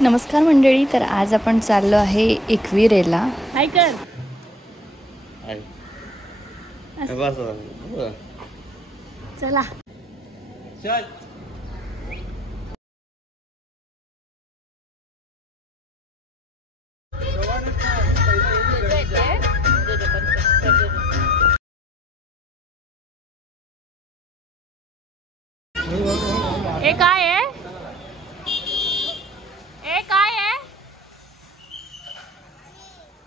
नमस्कार मंडळी, तर आज आपण चाललो आहे एकविरेला. हाय कर. चला चल. हे काय आहे? हे काय आहे?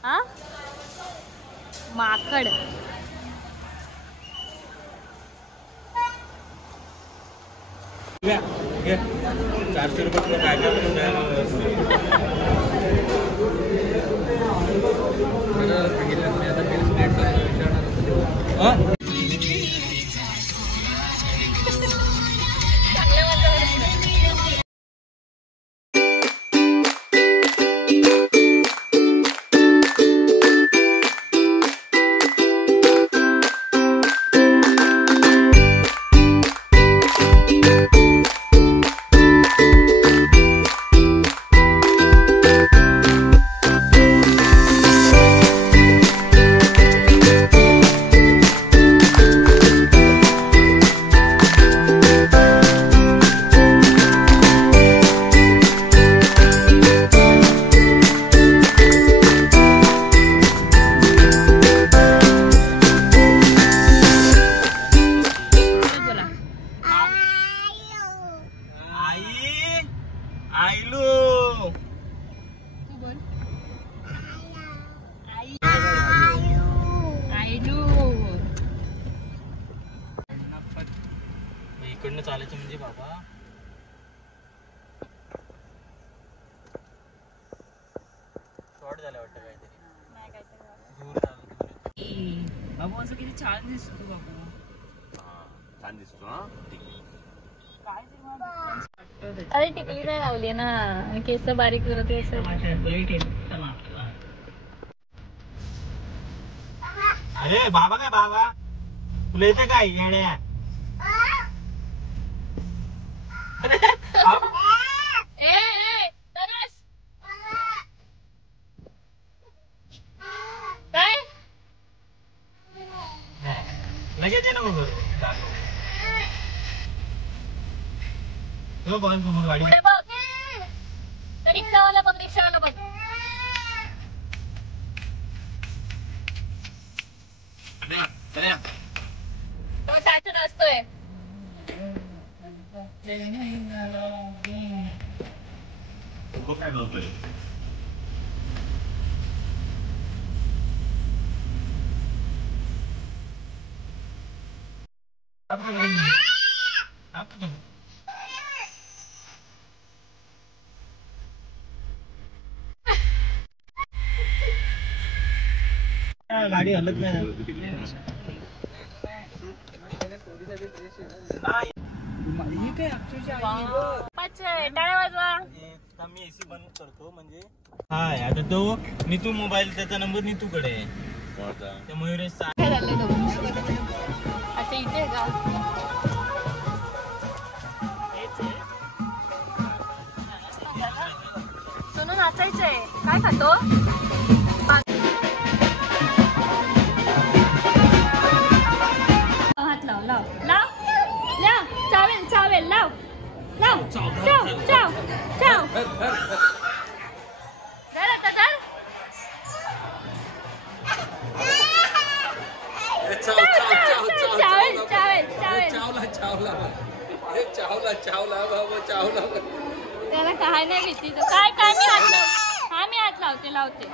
हा, माकड. घे 400 रुपये काय इकडनं चालायचं म्हणजे बाबा शॉर्ट झालं वाटतं काहीतरी. नाही काहीतरी दूर झालं. बाबू असं किती छान दिसतो तू बाबू. छान दिसतो. हा अरे टिकली नाही लावली ना, केस बारीक करत असं. अरे बाबा काय बाबा तुला येते काय येण्या? लगेच ये ना मग गाडी. रिक्षावाला बघ, रिक्षावाला बघ. तो साचत असतोय. काय बोलतोय? गाडी हलत नाही. टाळ्या वाजवा. मी एसी बंद करतो म्हणजे हाय. आता तो नीतू मोबाईल, त्याचा नंबर नीतूकडे आहे. त्या मयुरेश अच्छा इथे का? सोनू नाचायचंय. काय खातो? हात लाव लाव लाव लाव. चावेल चावेल लाव लाव. चाव चाव चाव. धर आता धर. चावेल चावेल चावेल. त्याला काय नाही भीती. काय काय मी हात लाव. हा मी हात लावते लावते.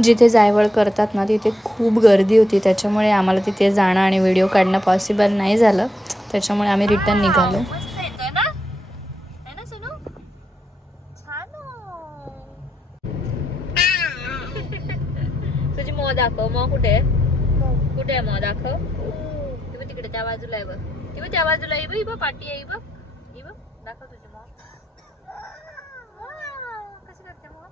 जिथे जायवळ करतात ना तिथे खूप गर्दी होती, त्याच्यामुळे आम्हाला तिथे जाणं आणि व्हिडिओ काढणं पॉसिबल नाही झालं. त्याच्यामुळे आम्ही रिटर्न निघालो. मस्त येतोय ना, है ना सोनू? छान. तुझी मोह दाखव. मोह कुठे आहे? कुठे आहे मोह दाखव. ती तिकडे त्या बाजूला आहे बघ. ती त्या बाजूला आहे बघ. पाठी आहे बघ. ही बघ. दाखव तुझी मोह. कशी करते मोह?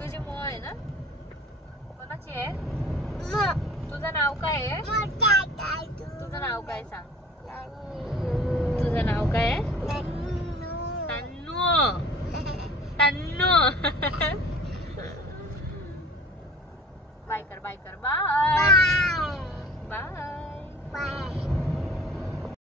तुझी मोह आहे ना? कोणाची आहे? तुझं नाव काय आहे? तुझं नाव काय सांग. तुझं नाव काय आहे? तन्नू. तन्नू.